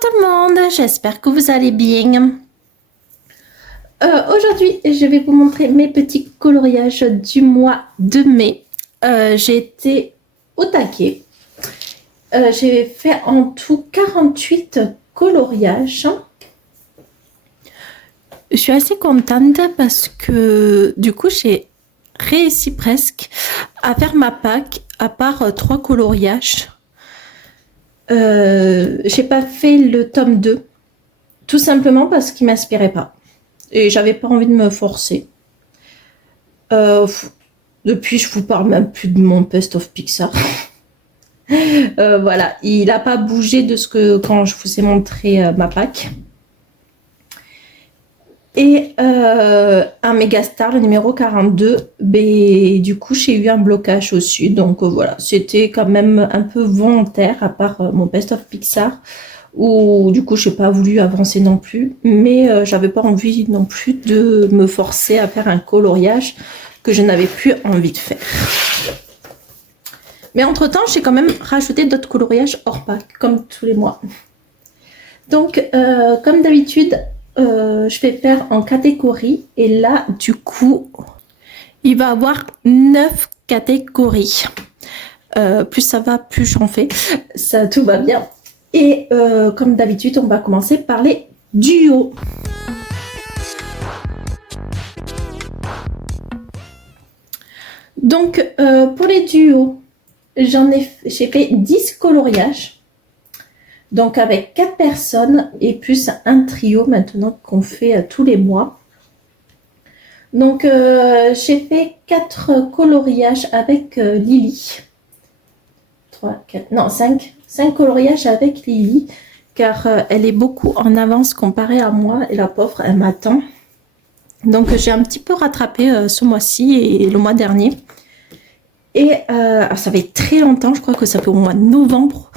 tout le monde, j'espère que vous allez bien. Aujourd'hui, je vais vous montrer mes petits coloriages du mois de mai. J'ai été au taquet. J'ai fait en tout 48 coloriages. Je suis assez contente parce que du coup, j'ai réussi presque à faire ma pack à part 3 coloriages. J'ai pas fait le tome 2 tout simplement parce qu'il m'inspirait pas et j'avais pas envie de me forcer. Depuis, je vous parle même plus de mon Best of Pixar. Voilà, il n'a pas bougé de ce que quand je vous ai montré ma pack. Et un Megastar, le numéro 42, du coup, j'ai eu un blocage au-dessus. Donc voilà, c'était quand même un peu volontaire, à part mon Best of Pixar, où du coup, je n'ai pas voulu avancer non plus. Mais j'avais pas envie non plus de me forcer à faire un coloriage que je n'avais plus envie de faire. Mais entre-temps, j'ai quand même rajouté d'autres coloriages hors pack, comme tous les mois. Donc, comme d'habitude, je vais faire en catégorie. Et là, du coup, il va y avoir 9 catégories. Plus ça va, plus j'en fais. Ça, tout va bien. Et comme d'habitude, on va commencer par les duos. Donc, pour les duos, j'ai fait 10 coloriages. Donc, avec 4 personnes et plus un trio maintenant qu'on fait tous les mois. Donc, j'ai fait 4 coloriages avec Lily. 3, 4, non, 5. 5 coloriages avec Lily, car elle est beaucoup en avance comparée à moi. Et la pauvre, elle m'attend. Donc, j'ai un petit peu rattrapé ce mois-ci et le mois dernier. Et ça fait très longtemps, je crois que ça fait au mois de novembre,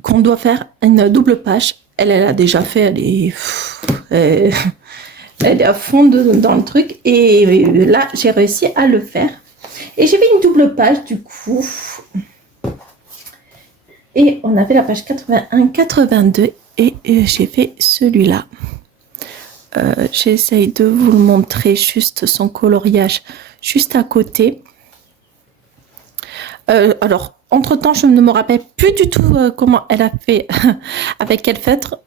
qu'on doit faire une double page. Elle a déjà fait, elle est à fond dans le truc. Et là, j'ai réussi à le faire. Et j'ai fait une double page, du coup. Et on avait la page 81, 82. Et j'ai fait celui-là. J'essaye de vous le montrer, juste son coloriage, juste à côté. Alors, entre-temps, je ne me rappelle plus du tout comment elle a fait avec quel feutre.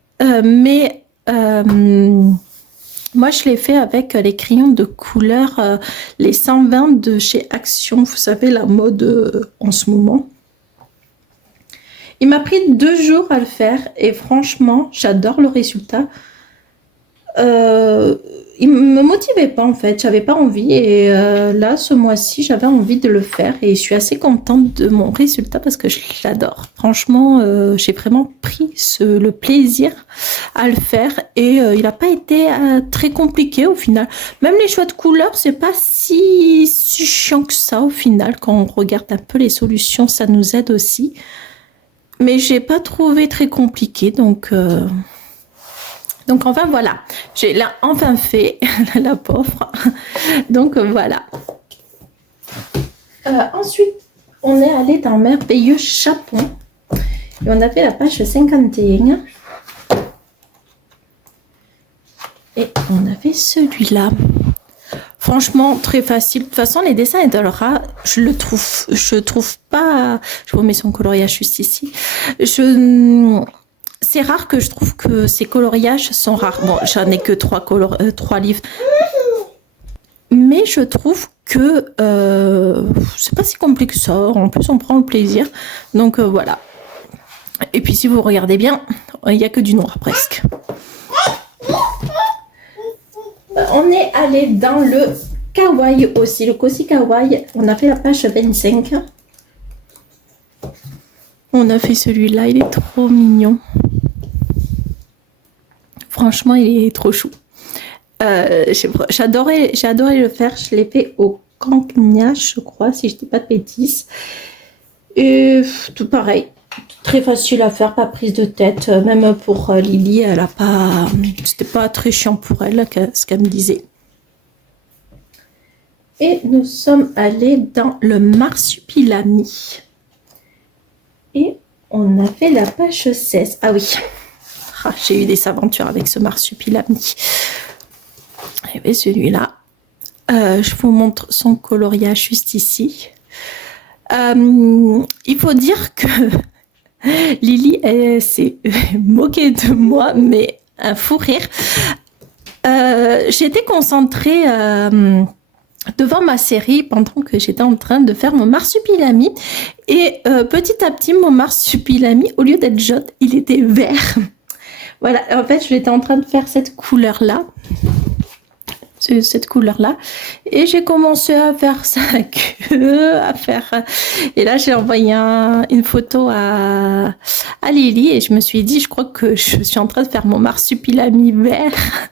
Mais moi, je l'ai fait avec les crayons de couleur, les 120 de chez Action. Vous savez, la mode en ce moment. Il m'a pris 2 jours à le faire. Et franchement, j'adore le résultat. Il me motivait pas en fait, j'avais pas envie et là ce mois-ci j'avais envie de le faire et je suis assez contente de mon résultat parce que je l'adore. Franchement, j'ai vraiment pris le plaisir à le faire et il n'a pas été très compliqué au final. Même les choix de couleurs, c'est pas si chiant que ça au final. Quand on regarde un peu les solutions, ça nous aide aussi. Mais j'ai pas trouvé très compliqué donc enfin voilà, j'ai enfin fait, la pauvre. Donc voilà. Ensuite, on est allé dans Merveilleux Japon. Et on a fait la page 51. Et on a fait celui-là. Franchement, très facile. De toute façon, les dessins et Edolra, je trouve pas... Je vous mets son coloriage juste ici. C'est rare que je trouve que ces coloriages sont rares. Bon, j'en ai que 3 livres. Mais je trouve que c'est pas si compliqué que ça. En plus, on prend le plaisir. Donc voilà. Et puis si vous regardez bien, il n'y a que du noir presque. On est allé dans le kawaii aussi. Le cozy kawaii. On a fait la page 25. On a fait celui-là. Il est trop mignon. Franchement, il est trop chou. J'ai adoré le faire. Je l'ai fait au Campagna, je crois, si je dis pas de bêtises. Et tout pareil. Très facile à faire, pas prise de tête. Même pour Lily, elle a pas... C'était pas très chiant pour elle, ce qu'elle me disait. Et nous sommes allés dans le Marsupilami. Et on a fait la page 16. Ah oui. j'ai eu des aventures avec ce marsupilami. Et bien celui-là, je vous montre son coloriage juste ici. Il faut dire que Lily s'est moquée de moi, mais un fou rire. J'étais concentrée devant ma série pendant que j'étais en train de faire mon marsupilami. Et petit à petit, mon marsupilami, au lieu d'être jaune, il était vert. Voilà, en fait, j'étais en train de faire cette couleur-là. Cette couleur-là. Et j'ai commencé à faire sa queue, à faire... Et là, j'ai envoyé une photo à Lily et je me suis dit, je crois que je suis en train de faire mon marsupilami vert.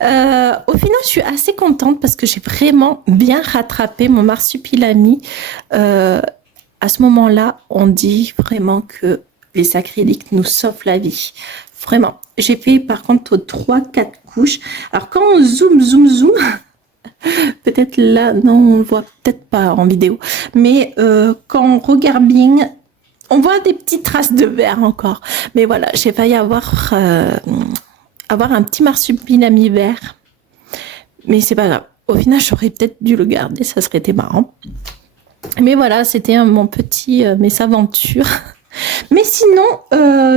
Au final, je suis assez contente parce que j'ai vraiment bien rattrapé mon marsupilami. À ce moment-là, on dit vraiment que les acryliques nous sauvent la vie. Vraiment. J'ai fait par contre 3-4 couches. Alors quand on zoom, peut-être là, non, on le voit peut-être pas en vidéo, mais quand on regarde bien, on voit des petites traces de vert encore. Mais voilà, j'ai failli avoir un petit marsupilami vert. Mais c'est pas grave. Au final, j'aurais peut-être dû le garder, ça serait été marrant. Mais voilà, c'était mon petit mésaventures. Mais sinon,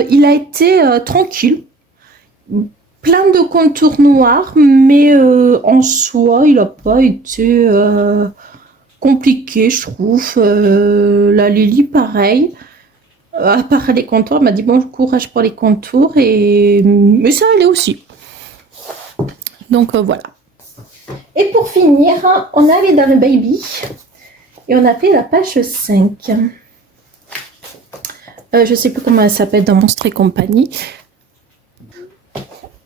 il a été tranquille. Plein de contours noirs, mais en soi, il n'a pas été compliqué, je trouve. La Lily, pareil. À part les contours, elle m'a dit bon courage pour les contours, mais ça allait aussi. Donc voilà. Et pour finir, on est allé dans le baby et on a fait la page 5. Je ne sais plus comment elle s'appelle dans Monstres et compagnie.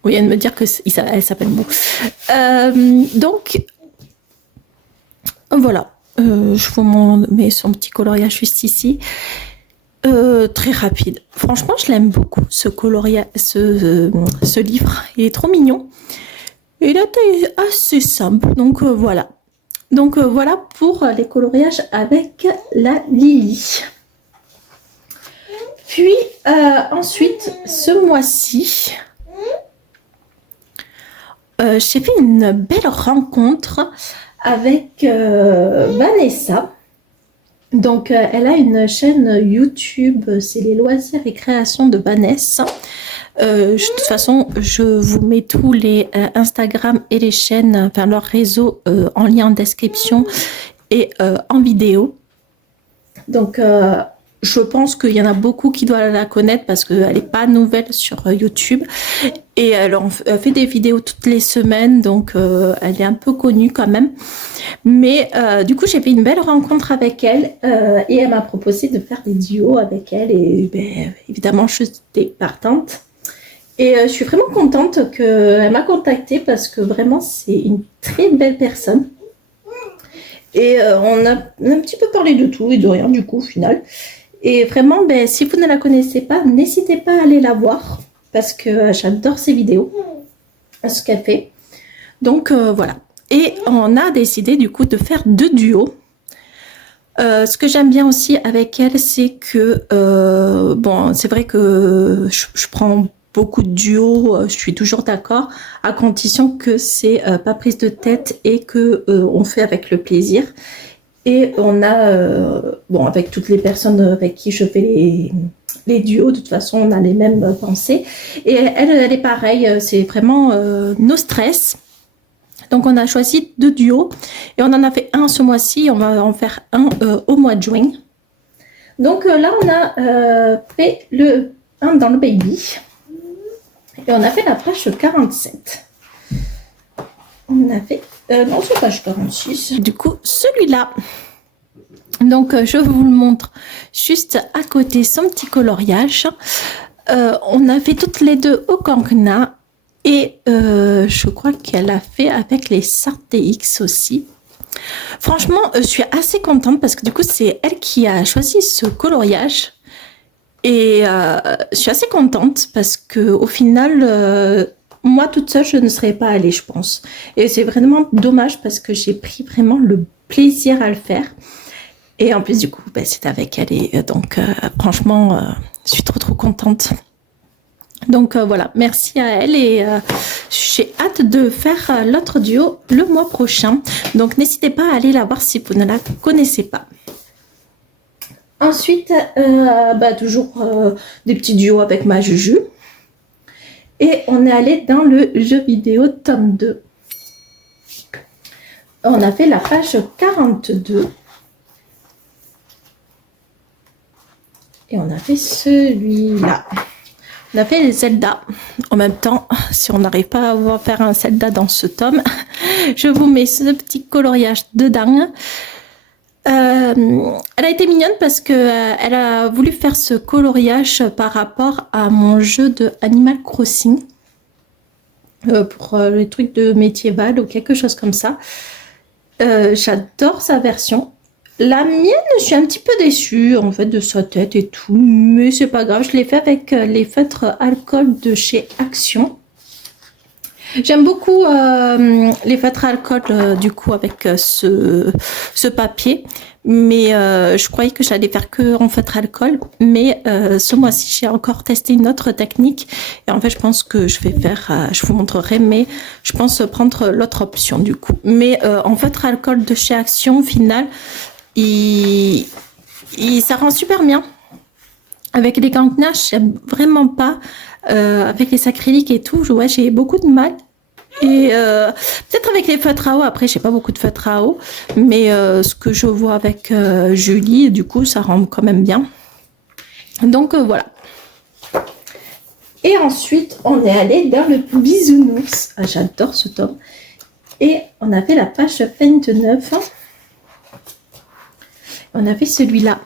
On vient de me dire qu'elle s'appelle Bou. Donc, voilà. Je vous mets son petit coloriage juste ici. Très rapide. Franchement, je l'aime beaucoup, ce livre. Il est trop mignon. Et il est assez simple. Donc, voilà. Donc, voilà pour les coloriages avec la Lily. Puis, ensuite, ce mois-ci... j'ai fait une belle rencontre avec Vanessa. Donc, elle a une chaîne YouTube, c'est les loisirs et créations de Vanessa. De toute façon, je vous mets tous les Instagram et les chaînes, enfin leurs réseaux en lien en description et en vidéo. Donc, je pense qu'il y en a beaucoup qui doivent la connaître parce qu'elle n'est pas nouvelle sur YouTube. Et elle fait des vidéos toutes les semaines, donc elle est un peu connue quand même. Mais du coup, j'ai fait une belle rencontre avec elle et elle m'a proposé de faire des duos avec elle. Et ben, évidemment, je suis partante. Et je suis vraiment contente qu'elle m'a contactée parce que vraiment, c'est une très belle personne. Et on a un petit peu parlé de tout et de rien du coup au final. Et vraiment, ben, si vous ne la connaissez pas, n'hésitez pas à aller la voir parce que j'adore ses vidéos, ce qu'elle fait. Donc voilà. Et on a décidé du coup de faire 2 duos. Ce que j'aime bien aussi avec elle, c'est que, bon, c'est vrai que je prends beaucoup de duos, je suis toujours d'accord, à condition que c'est pas prise de tête et que on fait avec le plaisir. Et on a, bon, avec toutes les personnes avec qui je fais les duos, de toute façon, on a les mêmes pensées. Et elle est pareille, c'est vraiment no stress. Donc, on a choisi 2 duos et on en a fait un ce mois-ci. On va en faire un au mois de juin. Donc, là, on a fait un dans le baby et on a fait la page 47. On a fait... non, c'est page 46. Du coup, celui-là. Donc, je vous le montre juste à côté, son petit coloriage. On a fait toutes les 2 au cancana. Et je crois qu'elle a fait avec les SartDX aussi. Franchement, je suis assez contente parce que du coup, c'est elle qui a choisi ce coloriage. Et je suis assez contente parce que au final... moi, toute seule, je ne serais pas allée, je pense. Et c'est vraiment dommage parce que j'ai pris vraiment le plaisir à le faire. Et en plus, du coup, ben, c'est avec elle. Et donc, franchement, je suis trop contente. Donc voilà, merci à elle et j'ai hâte de faire l'autre duo le mois prochain. Donc n'hésitez pas à aller la voir si vous ne la connaissez pas. Ensuite, toujours des petits duos avec ma Juju. Et on est allé dans le jeu vidéo tome 2. On a fait la page 42. Et on a fait celui-là. On a fait les Zelda. En même temps, si on n'arrive pas à faire un Zelda dans ce tome, je vous mets ce petit coloriage dedans. Elle a été mignonne parce que elle a voulu faire ce coloriage par rapport à mon jeu de Animal Crossing pour les trucs de médiéval ou quelque chose comme ça. J'adore sa version. La mienne, je suis un petit peu déçue en fait de sa tête et tout, mais c'est pas grave. Je l'ai fait avec les feutres alcool de chez Action. J'aime beaucoup les feutres alcool du coup avec ce papier, mais je croyais que j'allais faire que en feutre alcool, mais ce mois-ci j'ai encore testé une autre technique et en fait je pense que je vais faire, je vous montrerai, mais je pense prendre l'autre option du coup. Mais en feutre alcool de chez Action, au final, ça rend super bien. Avec les ganguenaches, j'aime vraiment pas. Avec les acryliques et tout, ouais, j'ai beaucoup de mal. Et peut-être avec les feutres à eau, après j'ai pas beaucoup de feutres à eau, mais ce que je vois avec Julie, du coup ça rend quand même bien. Donc voilà. Et ensuite on est allé dans le bisounours. Ah, j'adore ce tome. Et on a fait la page 29. On a fait celui-là.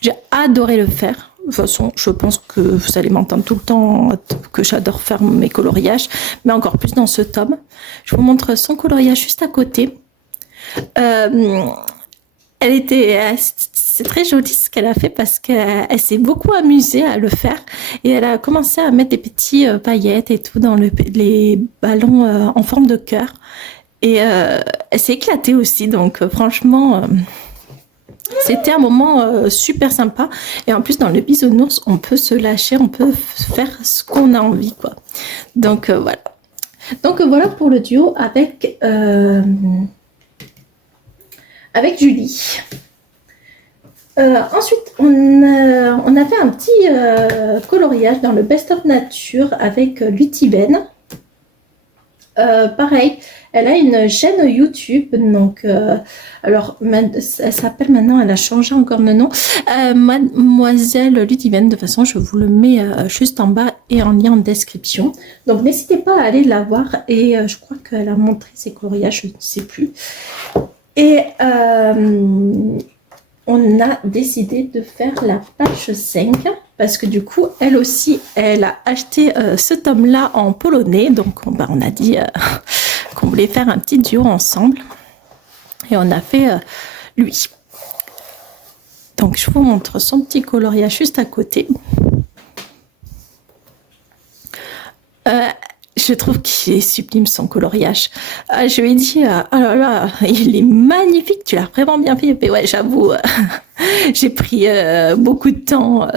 J'ai adoré le faire. De toute façon, je pense que vous allez m'entendre tout le temps que j'adore faire mes coloriages, mais encore plus dans ce tome. Je vous montre son coloriage juste à côté. C'est très joli ce qu'elle a fait parce qu'elle s'est beaucoup amusée à le faire et elle a commencé à mettre des petits paillettes et tout dans les ballons en forme de cœur. Et elle s'est éclatée aussi, donc franchement... c'était un moment super sympa. Et en plus, dans le bisounours, on peut se lâcher, on peut faire ce qu'on a envie, quoi. Donc, voilà. Donc, voilà pour le duo avec Julie. Ensuite, on a fait un petit coloriage dans le Best of Nature avec Lutiben. Pareil, elle a une chaîne YouTube, donc alors elle s'appelle maintenant, elle a changé encore de nom, Mademoiselle Ludivine. De toute façon, je vous le mets juste en bas et en lien en description. Donc n'hésitez pas à aller la voir et je crois qu'elle a montré ses coloriages, je ne sais plus. Et on a décidé de faire la page 5 parce que du coup, elle aussi, elle a acheté ce tome-là en polonais. Donc, on a dit qu'on voulait faire un petit duo ensemble. Et on a fait lui. Donc, je vous montre son petit coloriage juste à côté. Je trouve qu'il est sublime son coloriage. Je lui ai dit, oh là là, il est magnifique, tu l'as vraiment bien fait. Mais ouais, j'avoue, j'ai pris beaucoup de temps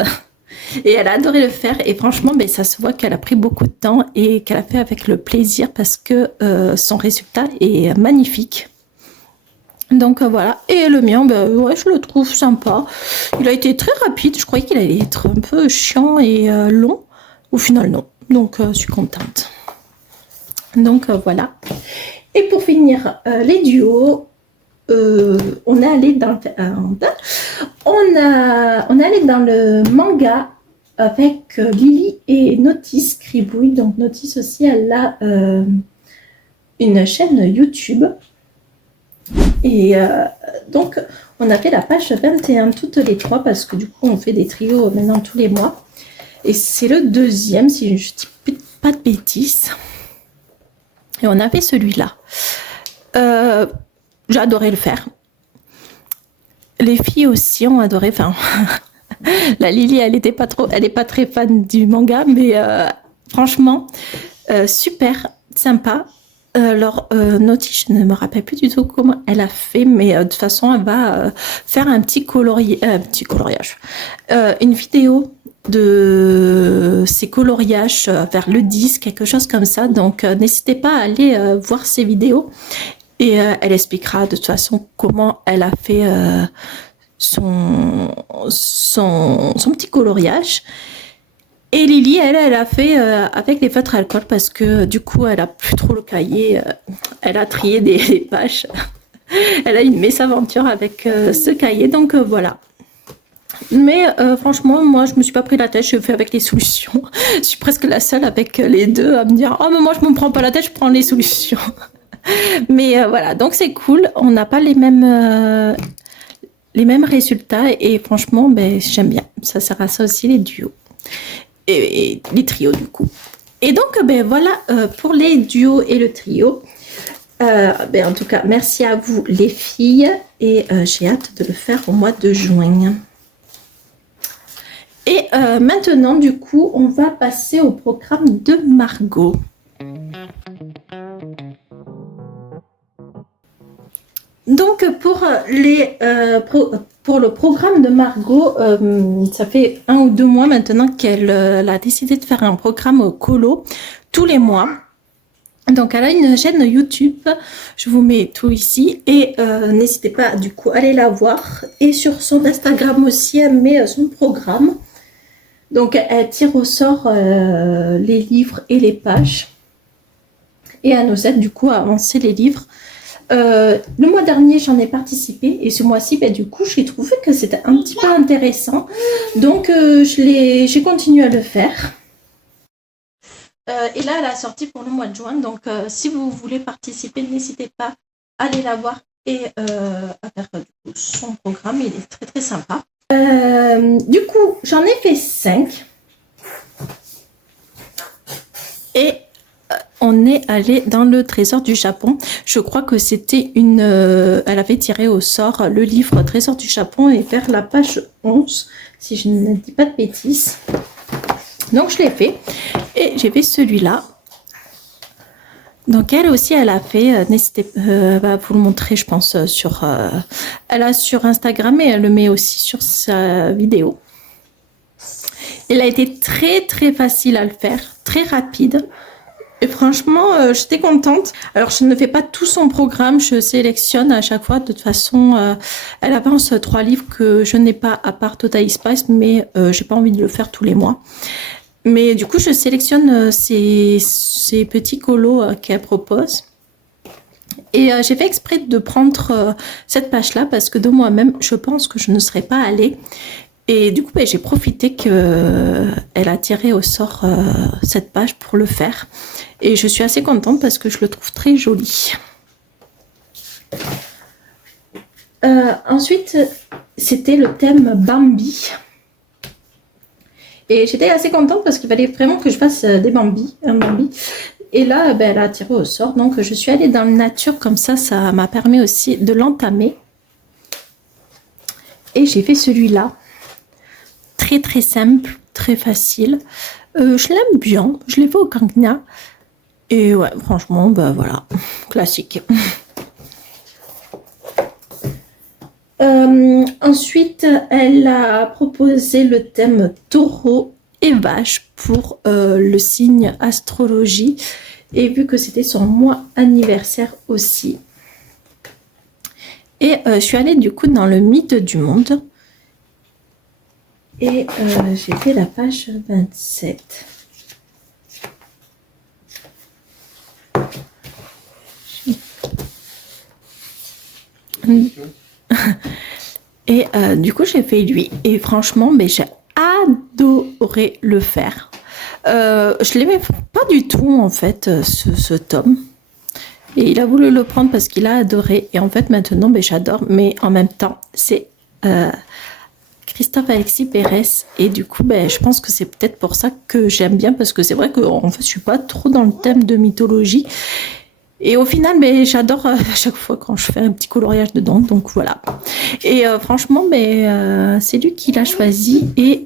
et elle a adoré le faire. Et franchement, ça se voit qu'elle a pris beaucoup de temps et qu'elle a fait avec le plaisir parce que son résultat est magnifique. Donc voilà, et le mien, ouais, je le trouve sympa. Il a été très rapide, je croyais qu'il allait être un peu chiant et long. Au final, non. Donc, je suis contente. Donc, voilà. Et pour finir les duos, on est allé dans le manga avec Lily et Notice Cribouille. Donc, Notice aussi, elle a une chaîne YouTube. Et donc, on a fait la page 21 toutes les trois parce que du coup, on fait des trios maintenant tous les mois. Et c'est le deuxième, si je ne dis pas de bêtises. Et on a fait celui-là. J'ai adoré le faire. Les filles aussi ont adoré. Enfin, la Lily, elle n'est pas très fan du manga, mais franchement, super sympa. Alors, Naughty, je ne me rappelle plus du tout comment elle a fait, mais de toute façon, elle va faire un petit coloriage. Une vidéo de ses coloriages vers le 10, quelque chose comme ça. Donc, n'hésitez pas à aller voir ses vidéos. Et elle expliquera de toute façon comment elle a fait son petit coloriage. Et Lily, elle a fait avec les feutres à alcool parce que du coup, elle a plus trop le cahier. Elle a trié des pages. Elle a une mésaventure avec ce cahier. Donc voilà. Mais franchement, moi, je me suis pas pris la tête. Je fais avec les solutions. Je suis presque la seule avec les deux à me dire « Oh, mais moi, je me prends pas la tête, je prends les solutions. » Mais voilà, donc c'est cool. On n'a pas les mêmes résultats. Et franchement, ben, j'aime bien. Ça sert à ça aussi, les duos. Et les trios du coup. Et donc ben voilà pour les duos et le trio. Ben, en tout cas, merci à vous les filles et j'ai hâte de le faire au mois de juin. Et maintenant du coup, on va passer au programme de Margot. Donc pour le programme de Margot, ça fait 1 ou 2 mois maintenant qu'elle a décidé de faire un programme colo tous les mois. Donc elle a une chaîne YouTube, je vous mets tout ici et n'hésitez pas du coup à aller la voir. Et sur son Instagram aussi, elle met son programme. Donc elle tire au sort les livres et les pages. Et elle nous aide du coup à avancer les livres. Le mois dernier, j'en ai participé et ce mois-ci, ben, du coup, j'ai trouvé que c'était un petit peu intéressant. Donc, j'ai continué à le faire. Et là, elle a sorti pour le mois de juin. Donc, si vous voulez participer, n'hésitez pas à aller la voir et à faire son programme. Il est très, très sympa. Du coup, j'en ai fait 5. Et on est allé dans le trésor du Japon. Je crois que c'était elle avait tiré au sort le livre Trésor du Japon et vers la page 11, si je ne dis pas de bêtises. Donc je l'ai fait et j'ai fait celui-là. Donc elle aussi, elle a fait, n'hésitez pas, vous le montrer, je pense, elle a sur Instagram et elle le met aussi sur sa vidéo. Il a été très très facile à le faire, très rapide. Et franchement, j'étais contente. Alors, je ne fais pas tout son programme, je sélectionne à chaque fois. De toute façon, elle avance 3 livres que je n'ai pas à part Totally Spice, mais j'ai pas envie de le faire tous les mois. Mais du coup, je sélectionne ces petits colos qu'elle propose. Et j'ai fait exprès de prendre cette page-là parce que de moi-même, je pense que je ne serais pas allée. Et du coup, ben, j'ai profité qu'elle a tiré au sort cette page pour le faire. Et je suis assez contente parce que je le trouve très joli. Ensuite, c'était le thème Bambi. Et j'étais assez contente parce qu'il fallait vraiment que je fasse un Bambi. Et là, ben, elle a tiré au sort. Donc, je suis allée dans la nature comme ça. Ça m'a permis aussi de l'entamer. Et j'ai fait celui-là. Très très simple, très facile. Je l'aime bien, je l'ai fait au Cancnia. Et ouais, franchement, bah voilà, classique. Ensuite, elle a proposé le thème taureau et vache pour le signe astrologie. Et vu que c'était son mois anniversaire aussi. Et je suis allée du coup dans le mythe du monde. Et j'ai fait la page 27. Et du coup, j'ai fait lui. Et franchement, mais j'ai adoré le faire. Je l'aimais pas du tout, en fait, ce tome. Et il a voulu le prendre parce qu'il a adoré. Et en fait, maintenant, ben, j'adore. Mais en même temps, c'est Christophe Alexis Pérez. Et du coup, ben, je pense que c'est peut-être pour ça que j'aime bien. Parce que c'est vrai que en fait, je suis pas trop dans le thème de mythologie. Et au final, ben, j'adore à chaque fois quand je fais un petit coloriage dedans. Donc voilà. Et franchement, ben, c'est lui qui l'a choisi. Et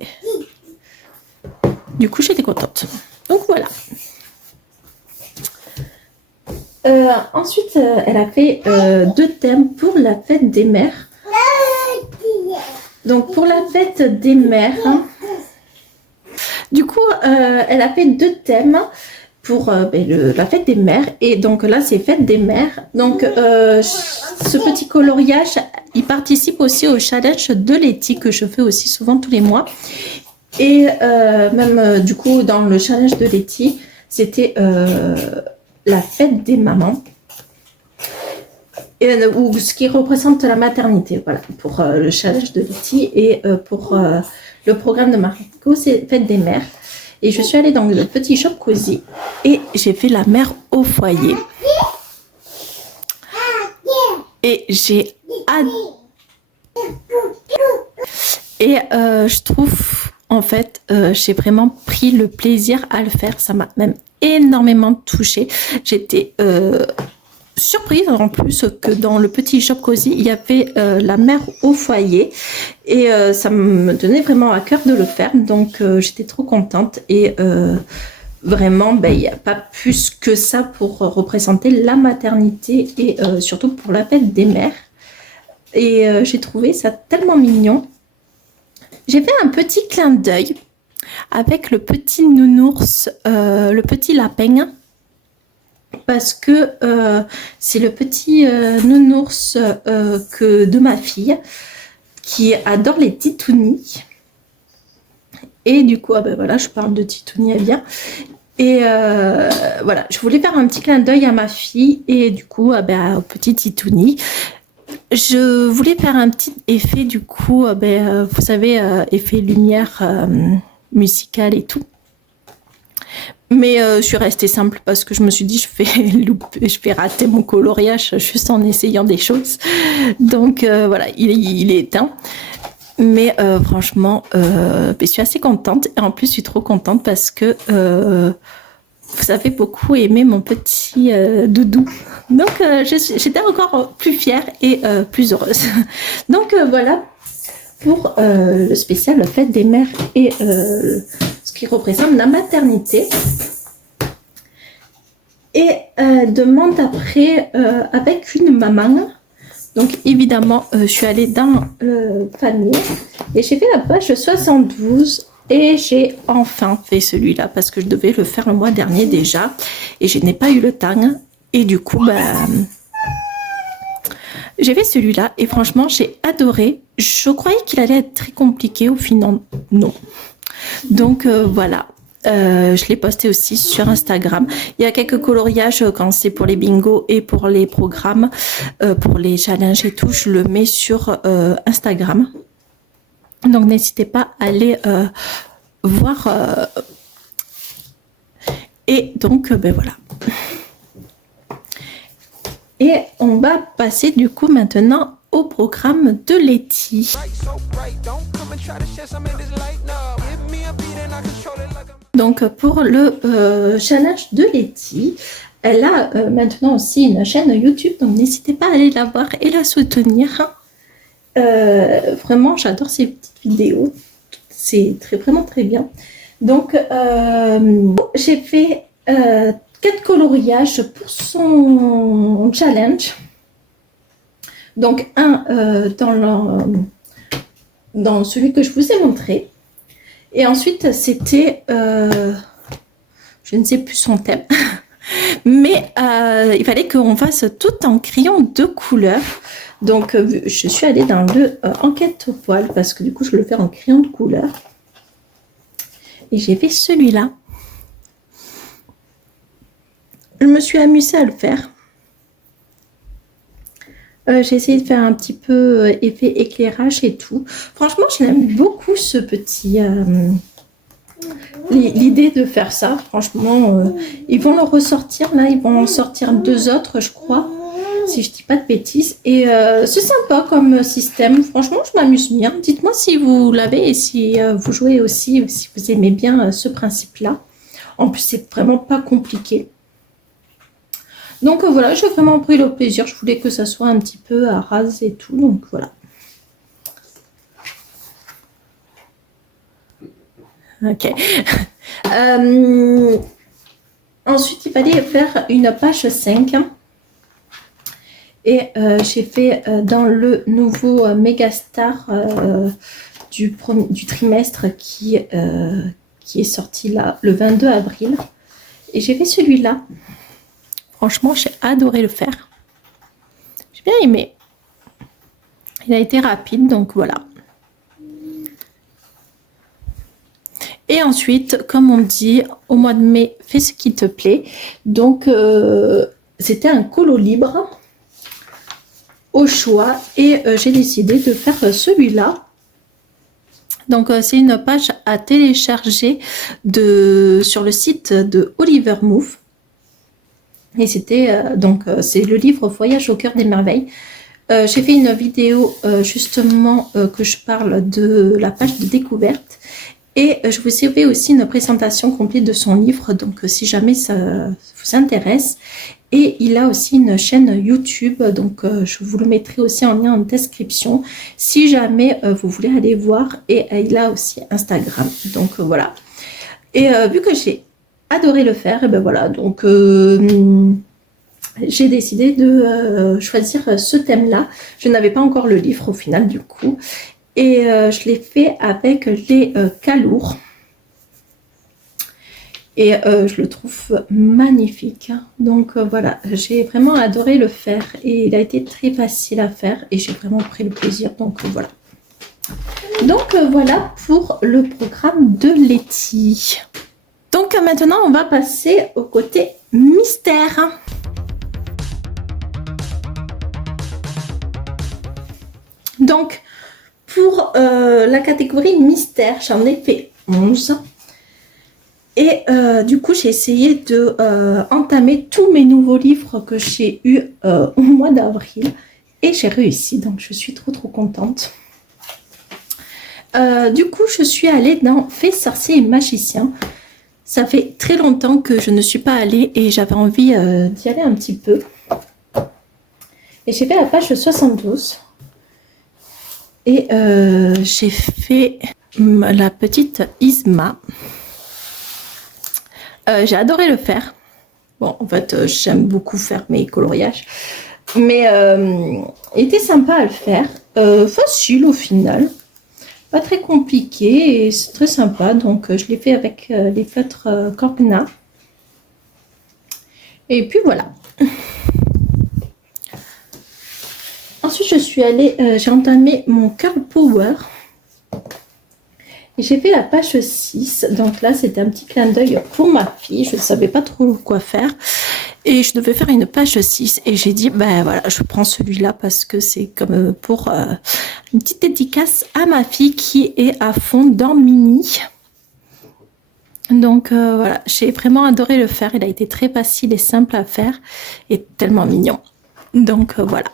du coup, j'étais contente. Donc voilà. Ensuite, elle a fait 2 thèmes pour la fête des mères. Donc pour la fête des mères, Du coup, elle a fait 2 thèmes pour la fête des mères. Et donc là, c'est fête des mères. Donc, ce petit coloriage, il participe aussi au challenge de Letty que je fais aussi souvent tous les mois. Et même du coup, dans le challenge de Letty, c'était la fête des mamans. Ou ce qui représente la maternité, voilà, pour le challenge de Letty. Et pour le programme de Marco, c'est fête des mères. Et je suis allée dans le petit shop Cozy et j'ai fait la mère au foyer. Et j'ai Et je trouve, en fait, j'ai vraiment pris le plaisir à le faire. Ça m'a même énormément touchée. J'étais surprise en plus que dans le petit shop Cozy, il y avait la mère au foyer. Et ça me tenait vraiment à cœur de le faire. Donc, j'étais trop contente. Et vraiment, il n'y a pas plus que ça pour représenter la maternité et surtout pour la fête des mères. Et j'ai trouvé ça tellement mignon. J'ai fait un petit clin d'œil avec le petit nounours, le petit lapin, parce que c'est le petit nounours de ma fille qui adore les titounis. Et du coup, voilà, je parle de titounis, elle vient. Et voilà, je voulais faire un petit clin d'œil à ma fille et du coup, au petit titouni. Je voulais faire un petit effet, du coup, vous savez, effet lumière musicale et tout. Mais je suis restée simple parce que je me suis dit, je vais rater mon coloriage juste en essayant des choses. Donc voilà, il est éteint. Mais franchement, je suis assez contente. Et en plus, je suis trop contente parce que vous avez beaucoup aimé mon petit doudou. Donc, j'étais encore plus fière et plus heureuse. Donc, voilà pour le spécial la fête des mères et ce qui représente la maternité. Et demande après avec une maman. Donc, évidemment, je suis allée dans le panier et j'ai fait la page 72. Et j'ai enfin fait celui-là parce que je devais le faire le mois dernier déjà. Et je n'ai pas eu le temps. Et du coup, j'ai fait celui-là. Et franchement, j'ai adoré. Je croyais qu'il allait être très compliqué. Au final, non. Donc, voilà. Je l'ai posté aussi sur Instagram. Il y a quelques coloriages quand c'est pour les bingos et pour les programmes, pour les challenges et tout. Je le mets sur Instagram. Donc, n'hésitez pas à aller voir. Et donc, voilà. Et on va passer du coup maintenant au programme de Letty. Donc, pour le challenge de Letty, elle a maintenant aussi une chaîne YouTube. Donc, n'hésitez pas à aller la voir et la soutenir. Vraiment, j'adore ces petites vidéos. C'est vraiment très bien. Donc, j'ai fait 4 coloriages pour son challenge. Donc, un dans celui que je vous ai montré. Et ensuite, c'était, je ne sais plus son thème, mais il fallait qu'on fasse tout en crayon de couleur. Donc, je suis allée dans le enquête au poil parce que du coup, je le fais en crayon de couleur. Et j'ai fait celui-là. Je me suis amusée à le faire. J'ai essayé de faire un petit peu effet éclairage et tout. Franchement, je l'aime beaucoup ce petit... l'idée de faire ça, franchement, ils vont le ressortir. Là, ils vont en sortir 2 autres, je crois. Si je dis pas de bêtises. Et c'est sympa comme système. Franchement, je m'amuse bien. Dites-moi si vous l'avez et si vous jouez aussi, si vous aimez bien ce principe-là. En plus, c'est vraiment pas compliqué. Donc voilà, j'ai vraiment pris le plaisir. Je voulais que ça soit un petit peu à rase et tout. Donc voilà. Ok. Ensuite, il fallait faire une page 5. Et j'ai fait dans le nouveau Megastar du trimestre qui qui est sorti là le 22 avril. Et j'ai fait celui-là. Franchement, j'ai adoré le faire. J'ai bien aimé. Il a été rapide, donc voilà. Et ensuite, comme on dit, au mois de mai, fais ce qui te plaît. Donc, c'était un colo libre au choix. Et j'ai décidé de faire celui-là. Donc, c'est une page à télécharger sur le site de Oliver Move. Et c'était c'est le livre Voyage au cœur des merveilles. J'ai fait une vidéo justement que je parle de la page de découverte. Et je vous ai fait aussi une présentation complète de son livre. Donc, si jamais ça vous intéresse. Et il a aussi une chaîne YouTube, donc je vous le mettrai aussi en lien en description si jamais vous voulez aller voir. Et il a aussi Instagram, donc voilà. Et vu que j'ai adoré le faire, et ben voilà, donc j'ai décidé de choisir ce thème-là. Je n'avais pas encore le livre au final du coup. Et je l'ai fait avec les calours. Et je le trouve magnifique. Donc voilà, j'ai vraiment adoré le faire. Et il a été très facile à faire. Et j'ai vraiment pris le plaisir. Donc voilà. Donc voilà pour le programme de Letty. Donc maintenant, on va passer au côté mystère. Donc pour la catégorie mystère, j'en ai fait 11. Et du coup, j'ai essayé de entamer tous mes nouveaux livres que j'ai eus au mois d'avril. Et j'ai réussi, donc je suis trop contente. Du coup, je suis allée dans Fées, sorciers et magiciens. Ça fait très longtemps que je ne suis pas allée et j'avais envie d'y aller un petit peu. Et j'ai fait la page 72. Et j'ai fait la petite Isma. J'ai adoré le faire. Bon, en fait, j'aime beaucoup faire mes coloriages. Mais il était sympa à le faire. Facile au final. Pas très compliqué et c'est très sympa. Donc, je l'ai fait avec les feutres Corgna. Et puis voilà. Ensuite, je suis allée, j'ai entamé mon Curl Power. Et j'ai fait la page 6. Donc là, c'était un petit clin d'œil pour ma fille. Je ne savais pas trop quoi faire. Et je devais faire une page 6. Et j'ai dit, ben voilà, je prends celui-là parce que c'est comme pour une petite dédicace à ma fille qui est à fond dans Mini. Donc voilà, j'ai vraiment adoré le faire. Il a été très facile et simple à faire. Et tellement mignon. Donc voilà.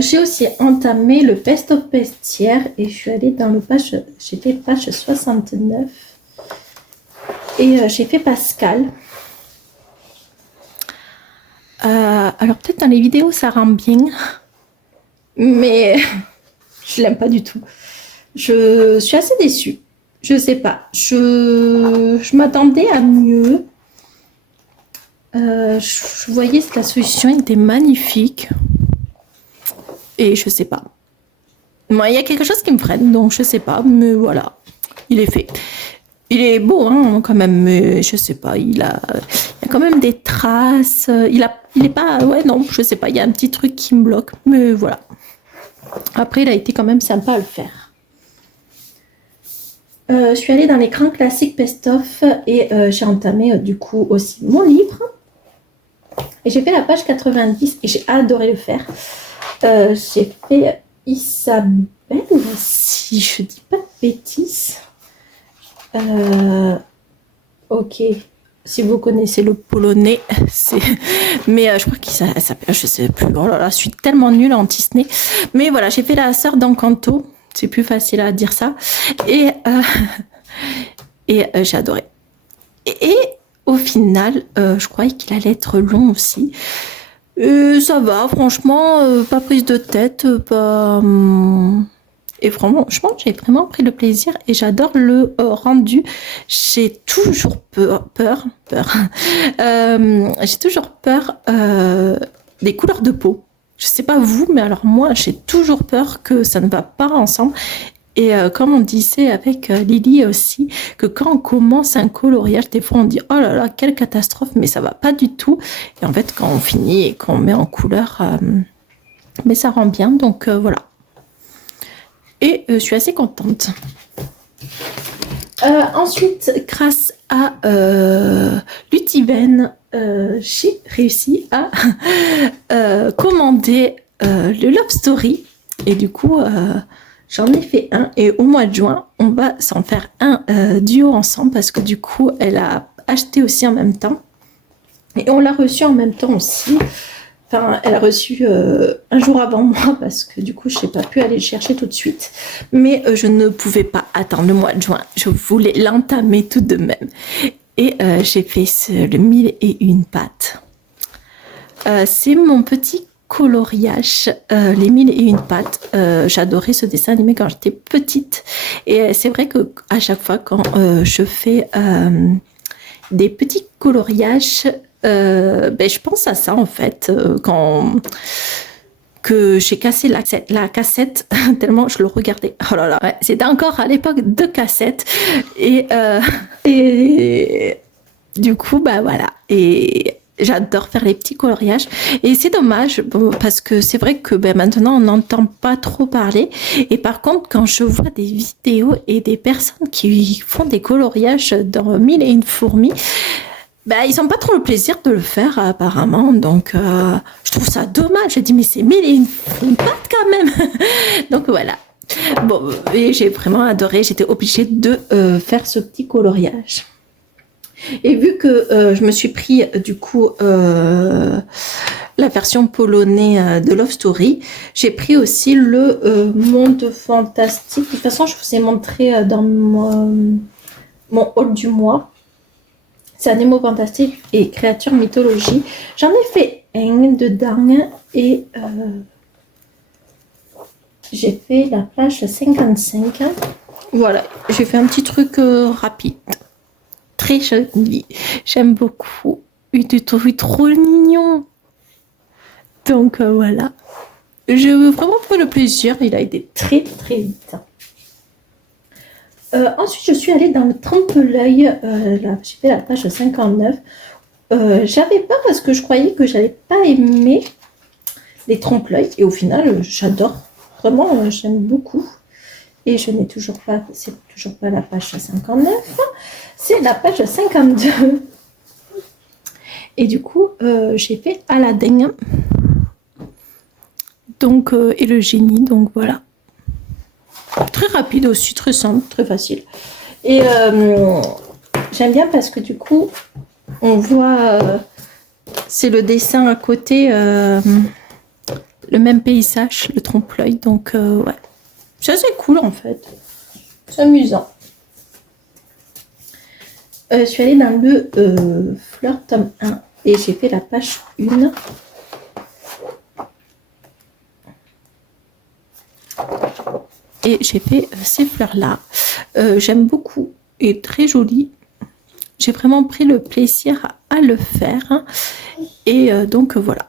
J'ai aussi entamé le Best of Bestiaire et je suis allée dans le page, j'ai fait page 69 et j'ai fait Pascal. Alors peut-être dans les vidéos ça rend bien, mais je l'aime pas du tout. Je suis assez déçue. Je sais pas. Je m'attendais à mieux. Je voyais que la solution était magnifique. Et je sais pas. Moi, il y a quelque chose qui me freine, donc je sais pas. Mais voilà, il est fait. Il est beau, hein, quand même. Mais je sais pas. Il y a quand même des traces. Il est pas. Ouais, non, je sais pas. Il y a un petit truc qui me bloque. Mais voilà. Après, il a été quand même sympa à le faire. Je suis allée dans l'écran classique best-of et j'ai entamé du coup aussi mon livre. Et j'ai fait la page 90 et j'ai adoré le faire. J'ai fait Isabelle, si je dis pas de bêtises. Ok, si vous connaissez le polonais, mais je crois qu'il s'appelle, je sais plus. Oh là là, je suis tellement nulle en Disney. Mais voilà, j'ai fait la sœur d'Encanto. C'est plus facile à dire ça. Et j'ai adoré. Et au final, je croyais qu'il allait être long aussi. Ça va, franchement, pas prise de tête, pas... Et franchement, j'ai vraiment pris le plaisir et j'adore le rendu. J'ai toujours peur. J'ai toujours peur des couleurs de peau. Je sais pas vous, mais alors moi, j'ai toujours peur que ça ne va pas ensemble. Et comme on disait avec Lily aussi, que quand on commence un coloriage, des fois on dit oh là là, quelle catastrophe, mais ça va pas du tout. Et en fait, quand on finit et qu'on met en couleur, mais ça rend bien. Donc voilà. Et je suis assez contente. Ensuite, grâce à Lutiven, j'ai réussi à commander le Love Story. Et du coup, j'en ai fait un. Et au mois de juin, on va s'en faire un duo ensemble parce que du coup, elle a acheté aussi en même temps. Et on l'a reçu en même temps aussi. Enfin, elle a reçu un jour avant moi parce que du coup, je n'ai pas pu aller le chercher tout de suite. Mais je ne pouvais pas attendre le mois de juin. Je voulais l'entamer tout de même. Et j'ai fait le 1001 pattes. C'est mon petit coloriage, les 1001 pattes. J'adorais ce dessin animé quand j'étais petite. Et c'est vrai qu'à chaque fois, quand je fais des petits coloriages, je pense à ça en fait que j'ai cassé la cassette tellement je le regardais. Oh là là, ouais, c'était encore à l'époque de cassette et du coup voilà, et j'adore faire les petits coloriages et c'est dommage parce que c'est vrai que maintenant on n'entend pas trop parler et par contre quand je vois des vidéos et des personnes qui font des coloriages dans Mille et une fourmis, ils n'ont pas trop le plaisir de le faire apparemment, donc je trouve ça dommage. J'ai dit mais c'est Mille et une pattes quand même. Donc voilà. Bon, et j'ai vraiment adoré. J'étais obligée de faire ce petit coloriage. Et vu que je me suis pris du coup la version polonais de Love Story, j'ai pris aussi le monde fantastique. De toute façon, je vous ai montré dans mon haul du mois. C'est Animaux fantastiques et créatures mythologie. J'en ai fait un dedans et j'ai fait la page 55. Voilà, j'ai fait un petit truc rapide. Très joli. J'aime beaucoup. Il est trop mignon. Donc voilà. J'ai vraiment pris le plaisir. Il a été très très vite. Ensuite, je suis allée dans le trompe-l'œil. J'ai fait la page 59. J'avais peur parce que je croyais que j'allais pas aimer les trompe-l'œil. Et au final, j'adore. Vraiment, j'aime beaucoup. Et je n'ai toujours pas, c'est toujours pas la page 59. C'est la page 52. Et du coup, j'ai fait Aladdin. Donc, et le génie. Donc voilà. Très rapide aussi, très simple, très facile. Et j'aime bien parce que du coup, on voit, c'est le dessin à côté, le même paysage, le trompe-l'œil. Donc, ouais, c'est assez cool en fait. C'est amusant. Je suis allée dans le Fleur tome 1 et j'ai fait la page 1. Et j'ai fait ces fleurs-là. J'aime beaucoup et très joli. J'ai vraiment pris le plaisir à le faire. Et donc voilà.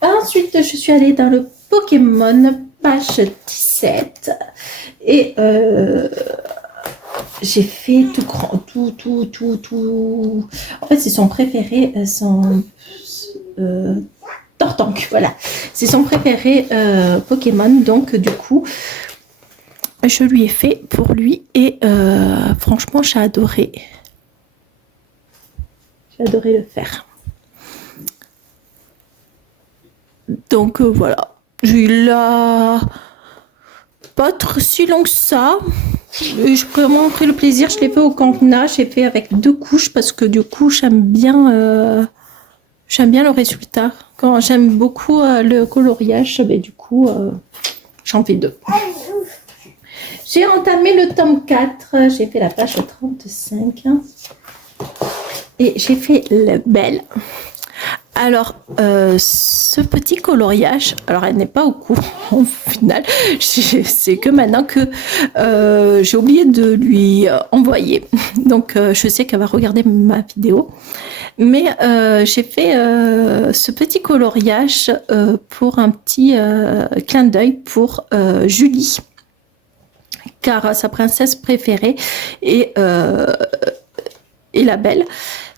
Ensuite, je suis allée dans le Pokémon, page 17. Et j'ai fait tout grand, tout. En fait, c'est son préféré, Tortank, voilà. C'est son préféré Pokémon, donc du coup, je lui ai fait pour lui et franchement, j'ai adoré. J'ai adoré le faire. Donc voilà, il a pas si long que ça. J'ai vraiment pris le plaisir, je l'ai fait au campena, j'ai fait avec 2 couches parce que du coup, j'aime bien le résultat. Quand j'aime beaucoup le coloriage, du coup, j'en fais 2. J'ai entamé le tome 4, j'ai fait la page 35. Et j'ai fait le bel. Alors, ce petit coloriage, alors elle n'est pas au courant au final, c'est que maintenant que j'ai oublié de lui envoyer. Donc, je sais qu'elle va regarder ma vidéo. Mais j'ai fait ce petit coloriage pour un petit clin d'œil pour Julie, car sa princesse préférée est la belle.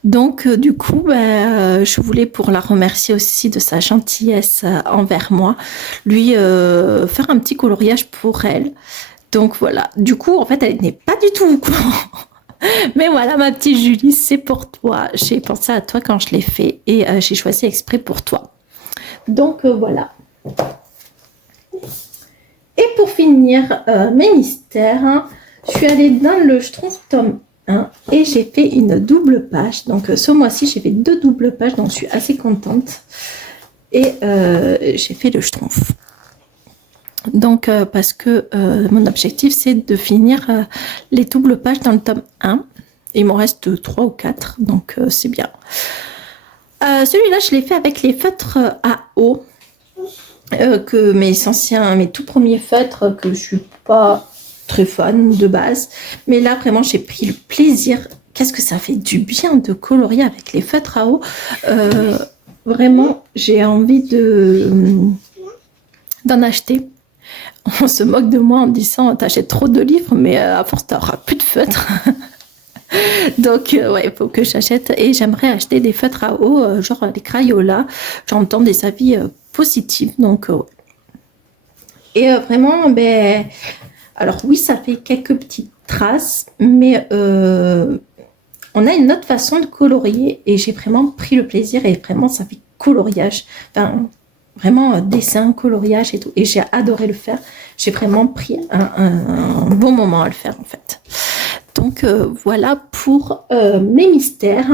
Donc, du coup, je voulais, pour la remercier aussi de sa gentillesse envers moi, lui faire un petit coloriage pour elle. Donc, voilà. Du coup, en fait, elle n'est pas du tout au courant. Mais voilà, ma petite Julie, c'est pour toi. J'ai pensé à toi quand je l'ai fait et j'ai choisi exprès pour toi. Donc, voilà. Et pour finir mes mystères, hein, je suis allée dans le Schtroumpf tome 1 et j'ai fait une double page. Donc, ce mois-ci, j'ai fait 2 doubles pages, donc je suis assez contente. Et j'ai fait le Schtroumpf. Donc, parce que mon objectif, c'est de finir les doubles pages dans le tome 1. Il m'en reste 3 ou 4, donc c'est bien. Celui-là, je l'ai fait avec les feutres à eau. Que mes tout premiers feutres, que je suis pas très fan de base. Mais là, vraiment, j'ai pris le plaisir. Qu'est-ce que ça fait du bien de colorier avec les feutres à eau. Vraiment, j'ai envie d'en acheter. On se moque de moi en disant t'achètes trop de livres, mais à force t'auras plus de feutres. Donc ouais, il faut que j'achète et j'aimerais acheter des feutres à eau, genre les Crayola. J'entends des avis positifs, donc et vraiment, alors oui, ça fait quelques petites traces, mais on a une autre façon de colorier et j'ai vraiment pris le plaisir et vraiment ça fait coloriage. Enfin, vraiment dessin, coloriage et tout. Et j'ai adoré le faire. J'ai vraiment pris un bon moment à le faire en fait. Donc voilà pour mes mystères.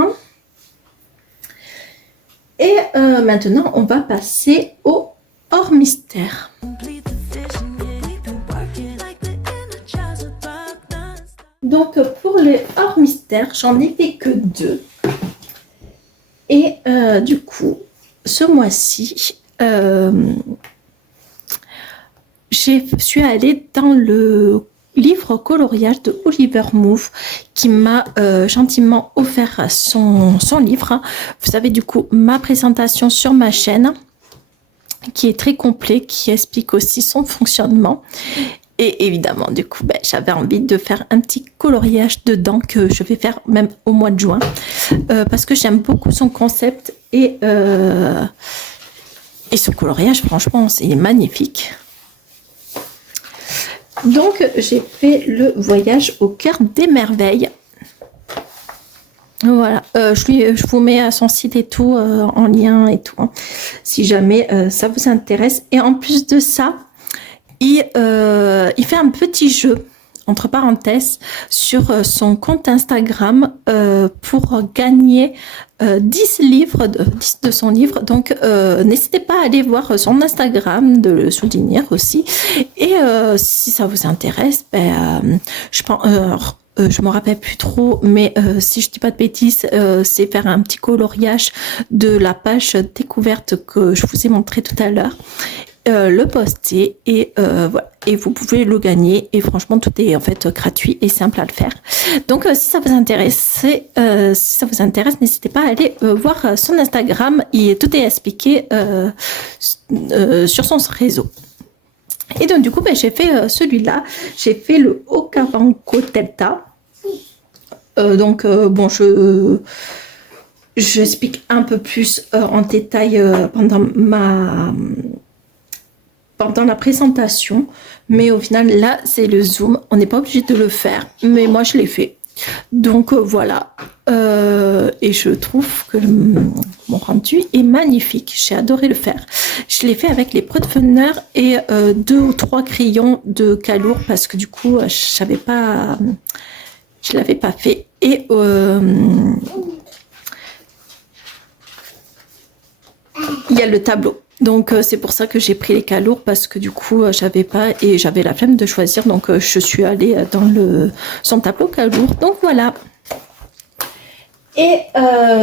Et maintenant, on va passer au hors mystère. Donc pour les hors mystères, j'en ai fait que 2. Et du coup, ce mois-ci, je suis allée dans le livre coloriage de Oliver Move qui m'a gentiment offert son livre. Vous savez du coup ma présentation sur ma chaîne qui est très complet, qui explique aussi son fonctionnement. Et évidemment, du coup, j'avais envie de faire un petit coloriage dedans que je vais faire même au mois de juin parce que j'aime beaucoup son concept et ce coloriage, franchement, c'est magnifique. Donc, j'ai fait le voyage au cœur des merveilles. Voilà, je vous mets son site et tout en lien et tout, hein, si jamais ça vous intéresse. Et en plus de ça, il fait un petit jeu, entre parenthèses, sur son compte Instagram pour gagner 10 livres, 10 de son livre. Donc, n'hésitez pas à aller voir son Instagram, de le souligner aussi. Et si ça vous intéresse, je pense... je me rappelle plus trop, mais si je dis pas de bêtises, c'est faire un petit coloriage de la page découverte que je vous ai montré tout à l'heure. Le poster et voilà, et vous pouvez le gagner et franchement tout est en fait gratuit et simple à le faire. Donc si ça vous intéresse, n'hésitez pas à aller voir son Instagram, tout est expliqué sur son réseau. Et donc du coup j'ai fait celui-là, j'ai fait le Okavango Delta. Bon, j'explique un peu plus en détail pendant la présentation, mais au final là c'est le zoom, on n'est pas obligé de le faire, mais moi je l'ai fait. Donc voilà, et je trouve que mon rendu est magnifique, j'ai adoré le faire. Je l'ai fait avec les Proudfener et 2 ou 3 crayons de Calour parce que du coup je l'avais pas fait. Et il y a le tableau. Donc c'est pour ça que j'ai pris les Calours parce que du coup j'avais pas et j'avais la flemme de choisir, donc je suis allée dans son tableau Calours. Donc voilà. Et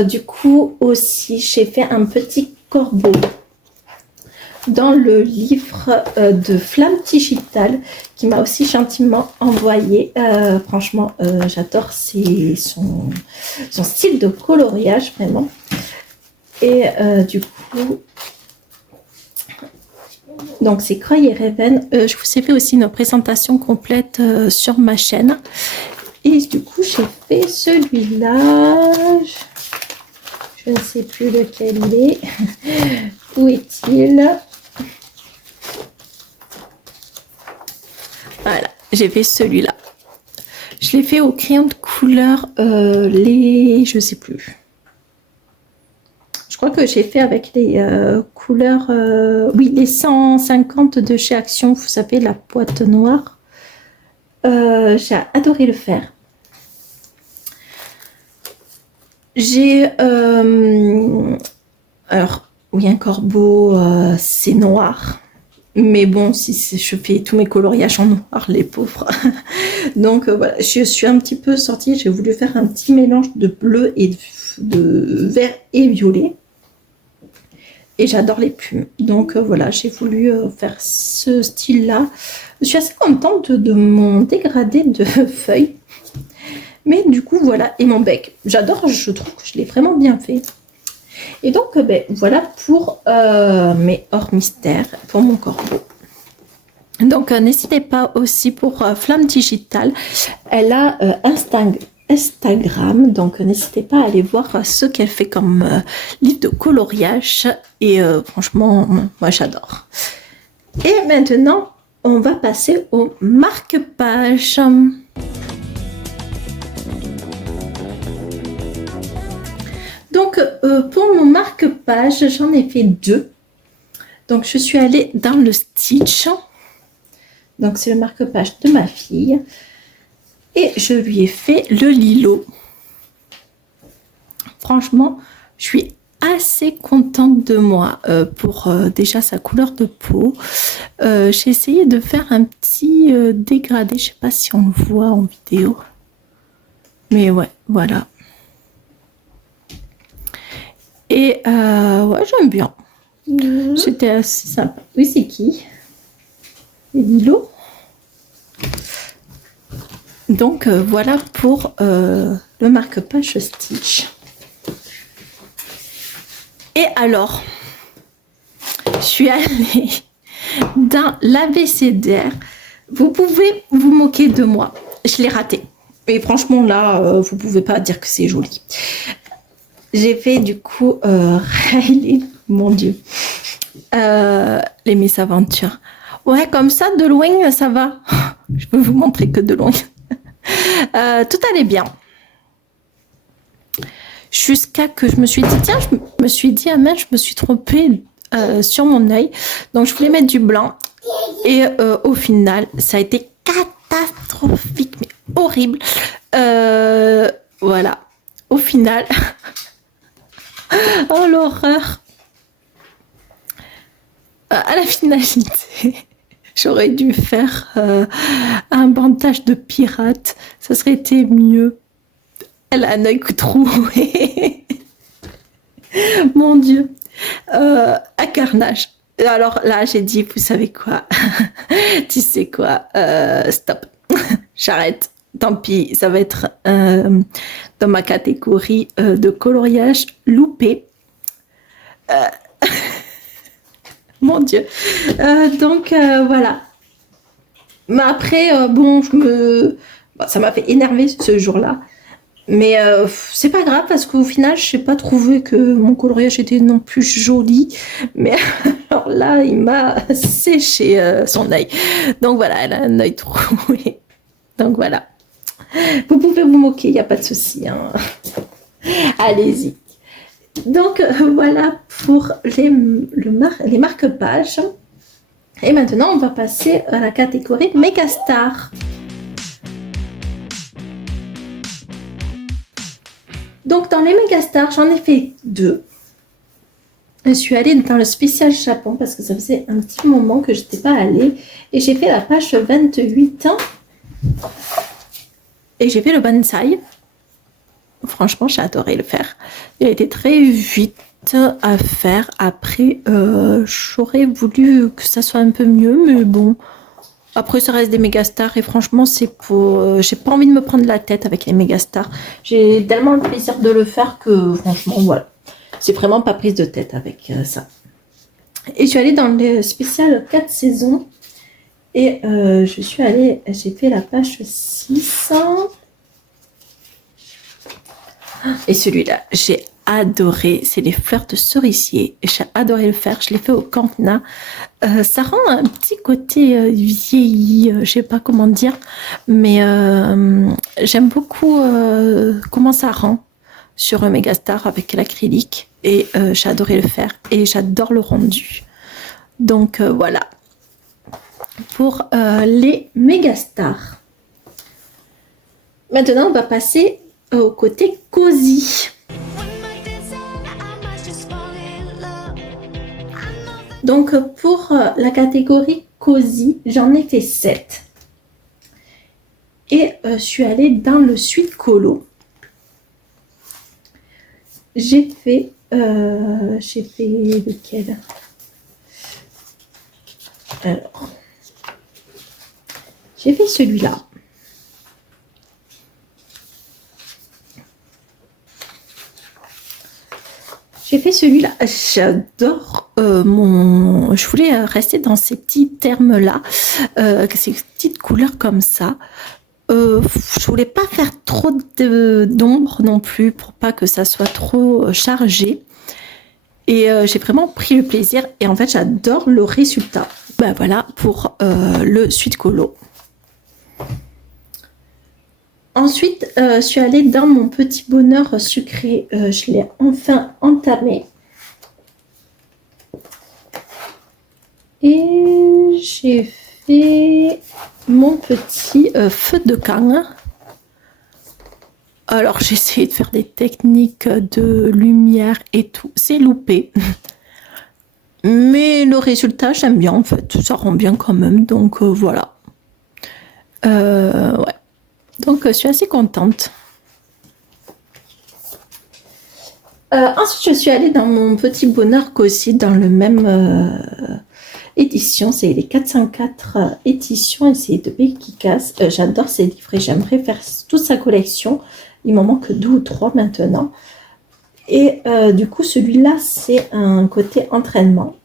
du coup aussi, j'ai fait un petit corbeau dans le livre de Flamme Digitale qui m'a aussi gentiment envoyé. Franchement, j'adore son style de coloriage, vraiment. Et du coup, donc c'est Croy et Raven. Je vous ai fait aussi une présentation complète sur ma chaîne. Et du coup, j'ai fait celui-là. Je ne sais plus lequel il est. Où est-il? Voilà, j'ai fait celui-là. Je l'ai fait au crayon de couleur, je sais plus. Je crois que j'ai fait avec les couleurs, oui, les 150 de chez Action, vous savez, la boîte noire. J'ai adoré le faire. J'ai, alors, oui, un corbeau, c'est noir. Mais bon, si je fais tous mes coloriages en noir, les pauvres. Donc voilà, je suis un petit peu sortie. J'ai voulu faire un petit mélange de bleu et de vert et violet. Et j'adore les plumes. Donc voilà, j'ai voulu faire ce style-là. Je suis assez contente de mon dégradé de feuilles. Mais du coup, voilà. Et mon bec, j'adore, je trouve que je l'ai vraiment bien fait. Et donc, ben, voilà pour mes hors mystères, pour mon corbeau. Donc, n'hésitez pas aussi pour Flamme Digitale. Elle a Instagram, donc n'hésitez pas à aller voir ce qu'elle fait comme livre de coloriage. Et franchement, moi j'adore. Et maintenant, on va passer au marque-page. Donc, pour mon marque-page, j'en ai fait 2. Donc, je suis allée dans le Stitch. Donc, c'est le marque-page de ma fille. Et je lui ai fait le Lilo. Franchement, je suis assez contente de moi pour déjà sa couleur de peau. J'ai essayé de faire un petit dégradé. Je ne sais pas si on le voit en vidéo. Mais ouais, voilà. Et ouais, j'aime bien. C'était assez sympa. Oui, c'est qui? Lilo. Donc voilà pour le marque-page Stitch. Et alors, je suis allée dans l'abécédaire. Vous pouvez vous moquer de moi. Je l'ai raté. Et franchement, là, vous pouvez pas dire que c'est joli. J'ai fait du coup Riley, mon Dieu, les mésaventures. Ouais, comme ça, de loin, ça va. Je peux vous montrer que de loin. Tout allait bien. Jusqu'à que je me suis dit, tiens, je me suis dit, ah mince, je me suis trompée sur mon œil. Donc, je voulais mettre du blanc. Et au final, ça a été catastrophique, mais horrible. Voilà. Au final... Oh l'horreur! À la finalité, j'aurais dû faire un bandage de pirate. Ça serait été mieux. Elle a un œil troué. Mon Dieu. Un carnage. Alors là, j'ai dit, vous savez quoi? Tu sais quoi? Stop. J'arrête. Tant pis, ça va être dans ma catégorie de coloriage loupé. Mon Dieu. Donc, voilà. Mais après, bon, ça m'a fait énerver ce jour-là. Mais c'est pas grave parce qu'au final, je n'ai pas trouvé que mon coloriage était non plus joli. Mais alors là, il m'a séché son œil. Donc voilà, elle a un œil troué. Donc voilà. Vous pouvez vous moquer, il n'y a pas de souci. Hein. Allez-y. Donc, voilà pour les marque-pages. Et maintenant, on va passer à la catégorie Megastar. Donc, dans les Megastar, j'en ai fait 2. Je suis allée dans le spécial Japon parce que ça faisait un petit moment que je n'étais pas allée. Et j'ai fait la page 28. Et j'ai fait le Banzai. franchement, j'ai adoré le faire. Il a été très vite à faire. Après, j'aurais voulu que ça soit un peu mieux, mais bon. Après, ça reste des mégastars et franchement, c'est pour. J'ai pas envie de me prendre la tête avec les mégastars. J'ai tellement le plaisir de le faire que franchement, voilà. C'est vraiment pas prise de tête avec ça. Et je suis allée dans le spécial 4 saisons. Et je suis allée. J'ai fait la page 600. Et celui-là, j'ai adoré. C'est les fleurs de cerisier. J'ai adoré le faire. Je l'ai fait au campina. Ça rend un petit côté vieilli, je sais pas comment dire, mais j'aime beaucoup comment ça rend sur un Megastar avec l'acrylique. Et j'ai adoré le faire. Et j'adore le rendu. Donc voilà. Pour les Megastars. Maintenant, on va passer au côté cosy. Donc, pour la catégorie cosy, j'en ai fait 7. Et je suis allée dans le Suite Colo. J'ai fait lequel? Alors, j'ai fait celui-là. J'ai fait celui-là. J'adore je voulais rester dans ces petits termes-là, ces petites couleurs comme ça. Je voulais pas faire trop d'ombre non plus pour pas que ça soit trop chargé. Et j'ai vraiment pris le plaisir. Et en fait, j'adore le résultat. Ben voilà pour le Suite Colo. Ensuite, je suis allée dans mon petit bonheur sucré. Je l'ai enfin entamé. Et j'ai fait mon petit feu de camp. Alors, j'ai essayé de faire des techniques de lumière et tout. C'est loupé. Mais le résultat, j'aime bien en fait. Ça rend bien quand même. Donc, voilà. Ouais. Donc, je suis assez contente. Ensuite, je suis allée dans mon petit bonheur qu'aussi dans le même édition. C'est les 404 éditions et c'est de Becky Cass. J'adore ces livres et j'aimerais faire toute sa collection. Il m'en manque 2 ou 3 maintenant. Et du coup, celui-là, c'est un côté entraînement.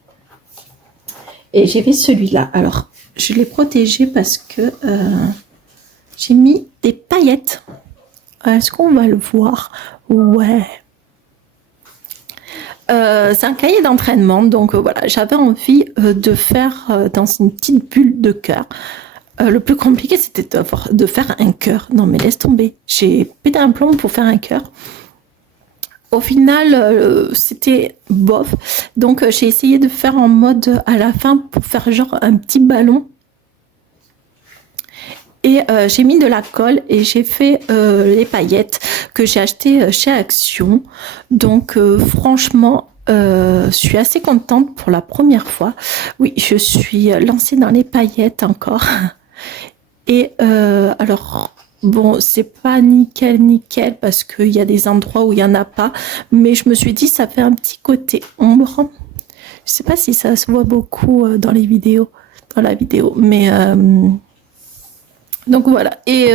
Et j'ai fait celui-là. Alors, je l'ai protégé parce que j'ai mis des paillettes. Est-ce qu'on va le voir? Ouais. C'est un cahier d'entraînement. Donc voilà, j'avais envie de faire dans une petite bulle de cœur. Le plus compliqué, c'était de faire un cœur. Non, mais laisse tomber. J'ai pété un plomb pour faire un cœur. Au final, c'était bof. Donc, j'ai essayé de faire en mode à la fin pour faire genre un petit ballon. Et j'ai mis de la colle et j'ai fait les paillettes que j'ai achetées chez Action. Donc, franchement, je suis assez contente pour la première fois. Oui, je suis lancée dans les paillettes encore. Et alors, bon, c'est pas nickel parce qu'il y a des endroits où il n'y en a pas. Mais je me suis dit, ça fait un petit côté ombre. Je sais pas si ça se voit beaucoup dans la vidéo. Mais donc voilà. Et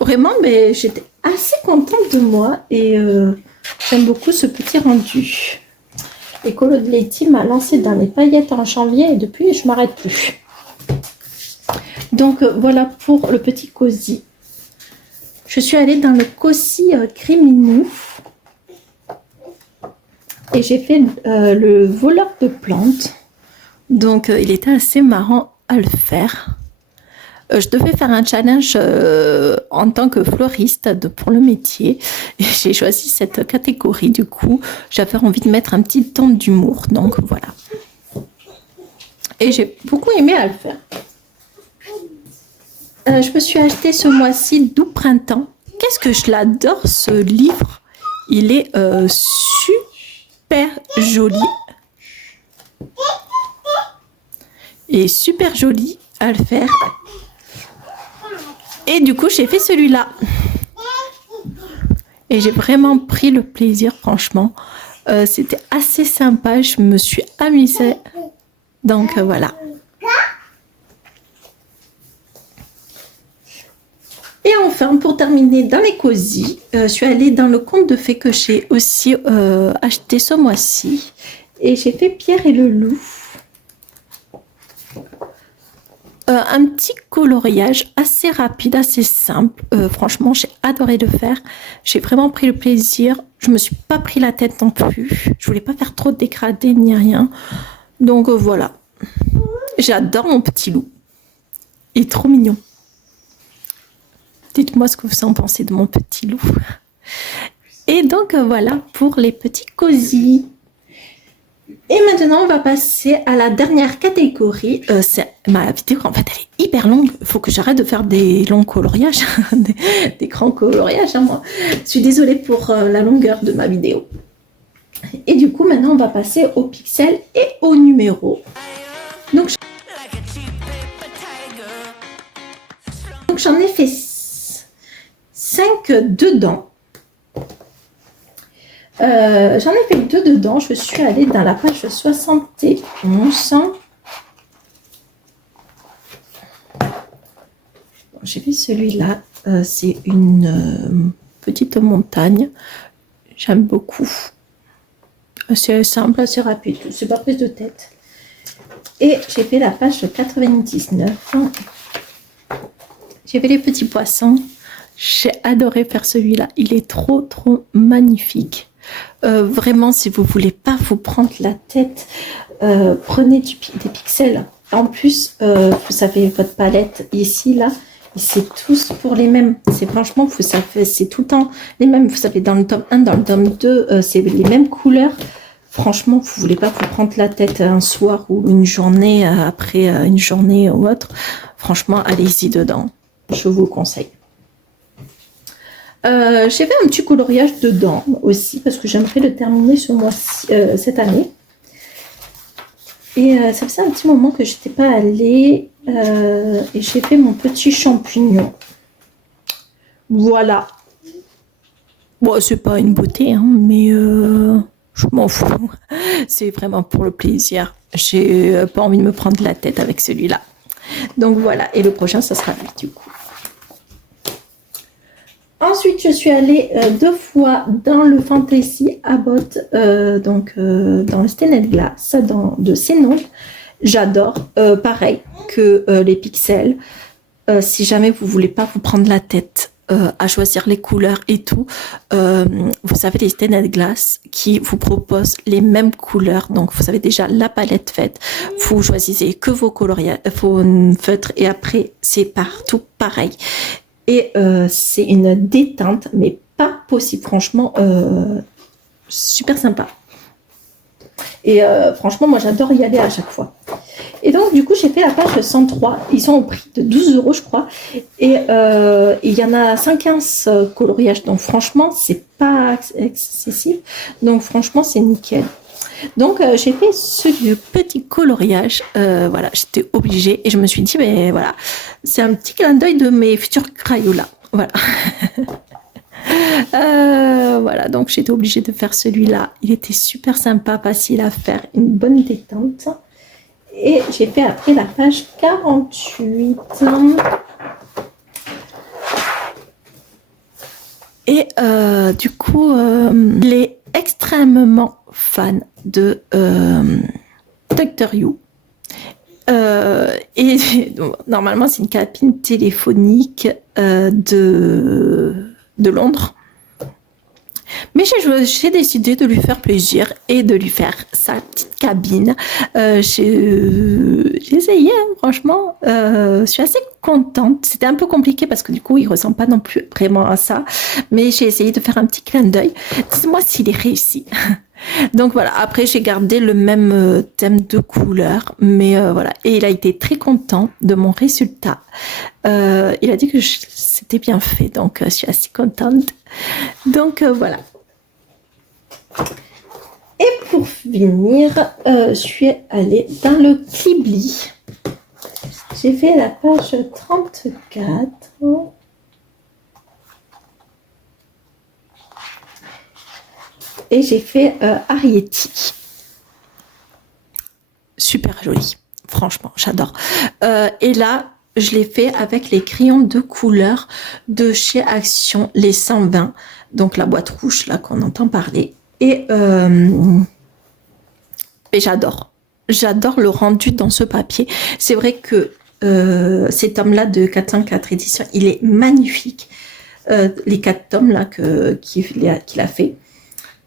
vraiment, mais j'étais assez contente de moi. Et j'aime beaucoup ce petit rendu. Et Colo de Letty m'a lancé dans les paillettes en janvier et depuis, je m'arrête plus. Donc voilà pour le petit cosy. Je suis allée dans le cosy Criminou et j'ai fait le voleur de plantes. Donc il était assez marrant à le faire. Je devais faire un challenge en tant que floriste pour le métier. Et j'ai choisi cette catégorie du coup. J'avais envie de mettre un petit ton d'humour. Donc voilà. Et j'ai beaucoup aimé à le faire. Je me suis acheté ce mois-ci Doux Printemps. Qu'est-ce que je l'adore ce livre. Il est super joli. Et super joli à le faire. Et du coup, j'ai fait celui-là. et j'ai vraiment pris le plaisir, franchement. C'était assez sympa, je me suis amusée. Donc voilà. Et enfin, pour terminer dans les cosy, je suis allée dans le conte de fées que j'ai aussi acheté ce mois-ci. Et j'ai fait Pierre et le loup. Un petit coloriage assez rapide, assez simple. Franchement, j'ai adoré le faire. J'ai vraiment pris le plaisir. Je me suis pas pris la tête non plus. Je voulais pas faire trop de dégradé ni rien. Donc voilà. J'adore mon petit loup. Il est trop mignon. Dites-moi ce que vous en pensez de mon petit loup. Et donc voilà pour les petits cosy. Et maintenant, on va passer à la dernière catégorie. C'est ma vidéo, en fait, elle est hyper longue. Il faut que j'arrête de faire des longs coloriages, des grands coloriages. Hein, moi. Je suis désolée pour la longueur de ma vidéo. Et du coup, maintenant, on va passer aux pixels et aux numéros. Donc j'en ai fait 5 dedans. J'en ai fait 2 dedans. Je suis allée dans la page 71. J'ai vu celui-là. C'est une petite montagne. J'aime beaucoup. C'est simple, assez rapide. C'est pas prise de tête. Et j'ai fait la page 99. J'ai fait les petits poissons. J'ai adoré faire celui-là. Il est trop magnifique. Vraiment, si vous voulez pas vous prendre la tête, prenez des pixels. En plus, vous savez, votre palette ici, là, c'est tous pour les mêmes. C'est franchement, vous savez, c'est tout le temps les mêmes. Vous savez, dans le tome 1, dans le tome 2, c'est les mêmes couleurs. Franchement, vous voulez pas vous prendre la tête un soir ou une journée, après une journée ou autre. Franchement, allez-y dedans. Je vous le conseille. J'ai fait un petit coloriage dedans aussi parce que j'aimerais le terminer ce mois-ci, cette année. Et ça faisait un petit moment que je n'étais pas allée et j'ai fait mon petit champignon. Voilà. Bon, c'est pas une beauté, hein, mais je m'en fous. C'est vraiment pour le plaisir. J'ai pas envie de me prendre la tête avec celui-là. Donc voilà. Et le prochain, ça sera lui du coup. Ensuite, je suis allée 2 fois dans le Fantasy Abbott, dans le Stained Glass de Sénon. J'adore, pareil que les pixels. Si jamais vous voulez pas vous prendre la tête à choisir les couleurs et tout, vous savez les Stained Glass qui vous proposent les mêmes couleurs. Donc vous avez déjà la palette faite. Vous choisissez que vos feutres et après c'est partout pareil. Et c'est une détente, mais pas possible. Franchement, super sympa. Et franchement, moi, j'adore y aller à chaque fois. Et donc, du coup, j'ai fait la page 103. Ils sont au prix de 12 €, je crois. Et il y en a 115 coloriages. Donc, franchement, c'est pas excessif. Donc, franchement, c'est nickel. Donc, j'ai fait ce petit coloriage. Voilà, j'étais obligée et je me suis dit, ben voilà, c'est un petit clin d'œil de mes futurs Crayolas. Voilà. Voilà, donc j'étais obligée de faire celui-là. Il était super sympa, facile à faire, une bonne détente. Et j'ai fait après la page 48. Et du coup, il est extrêmement fan de Dr. You. Et normalement, c'est une cabine téléphonique de Londres. Mais j'ai décidé de lui faire plaisir et de lui faire sa petite cabine. J'ai essayé, hein, franchement. Je suis assez contente. C'était un peu compliqué parce que du coup, il ne ressemble pas non plus vraiment à ça. Mais j'ai essayé de faire un petit clin d'œil. Dites-moi s'il est réussi. Donc voilà, après j'ai gardé le même thème de couleur, mais voilà, et il a été très content de mon résultat. Il a dit que c'était bien fait, donc je suis assez contente. Donc voilà. Et pour finir, je suis allée dans le Klibli. J'ai fait la page 34. et j'ai fait Arietti. Super joli, franchement, j'adore. Et là, je l'ai fait avec les crayons de couleur de chez Action, les 120, donc la boîte rouge là qu'on entend parler. Et j'adore. J'adore le rendu dans ce papier. C'est vrai que cet tome-là de 404 éditions, il est magnifique. Les 4 tomes là qu'il a fait.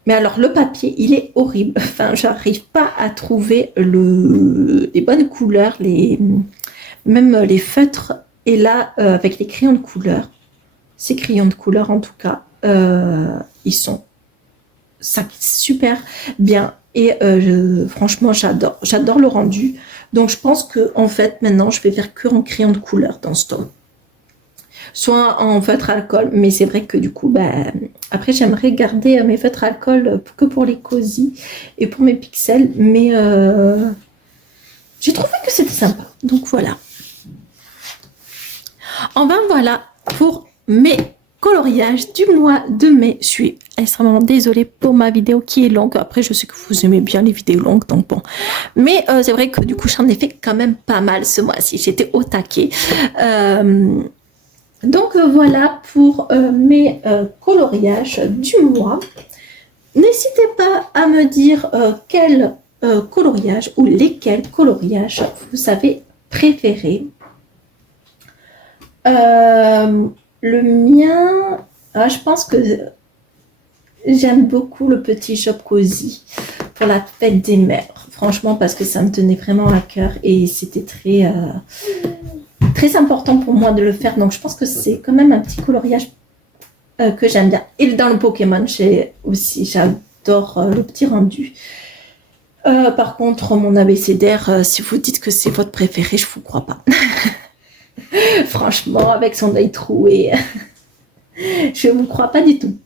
Mais alors, le papier, il est horrible. Enfin, j'arrive pas à trouver les bonnes couleurs, même les feutres. Et là, avec les crayons de couleur, ces crayons de couleur, en tout cas, ils sont super bien. Et franchement, j'adore le rendu. Donc, je pense que en fait, maintenant, je vais faire que en crayon de couleur dans ce tome. Soit en feutre alcool, mais c'est vrai que du coup, après j'aimerais garder mes feutres alcool que pour les cosy et pour mes pixels, mais j'ai trouvé que c'était sympa, donc voilà. Enfin voilà pour mes coloriages du mois de mai. Je suis extrêmement désolée pour ma vidéo qui est longue. Après, je sais que vous aimez bien les vidéos longues, donc bon. Mais c'est vrai que du coup, j'en ai fait quand même pas mal ce mois-ci. J'étais au taquet. Donc voilà pour mes coloriages du mois. N'hésitez pas à me dire quel coloriage ou lesquels coloriages vous avez préférés. Le mien, je pense que j'aime beaucoup le petit shop cosy pour la fête des mères. Franchement, parce que ça me tenait vraiment à cœur et c'était très important pour moi de le faire. Donc, je pense que c'est quand même un petit coloriage que j'aime bien. Et dans le Pokémon, j'adore le petit rendu. Par contre, mon abécédaire, si vous dites que c'est votre préféré, je vous crois pas. Franchement, avec son œil troué, je vous crois pas du tout.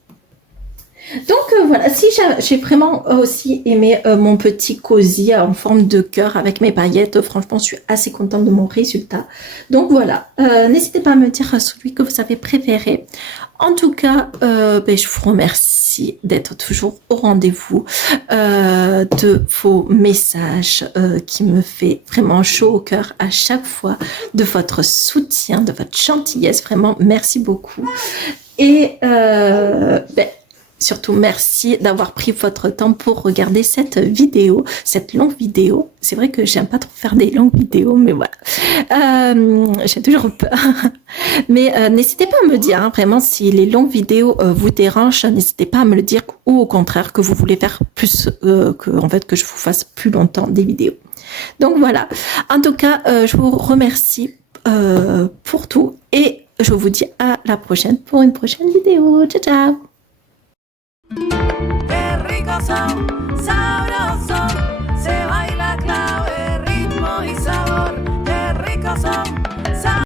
Donc voilà, si j'ai vraiment aussi aimé mon petit cosy en forme de cœur avec mes paillettes. Franchement, je suis assez contente de mon résultat. Donc voilà, n'hésitez pas à me dire celui que vous avez préféré. En tout cas, je vous remercie d'être toujours au rendez-vous de vos messages qui me fait vraiment chaud au cœur à chaque fois, de votre soutien, de votre gentillesse. Vraiment, merci beaucoup. Et surtout, merci d'avoir pris votre temps pour regarder cette vidéo, cette longue vidéo. C'est vrai que j'aime pas trop faire des longues vidéos, mais voilà. J'ai toujours peur. Mais n'hésitez pas à me dire, vraiment, si les longues vidéos vous dérangent, n'hésitez pas à me le dire, ou au contraire, que vous voulez faire plus, que je vous fasse plus longtemps des vidéos. Donc voilà. En tout cas, je vous remercie pour tout et je vous dis à la prochaine pour une prochaine vidéo. Ciao, ciao! Qué ricos son, sabrosos, se baila clave, ritmo y sabor. Qué ricos son.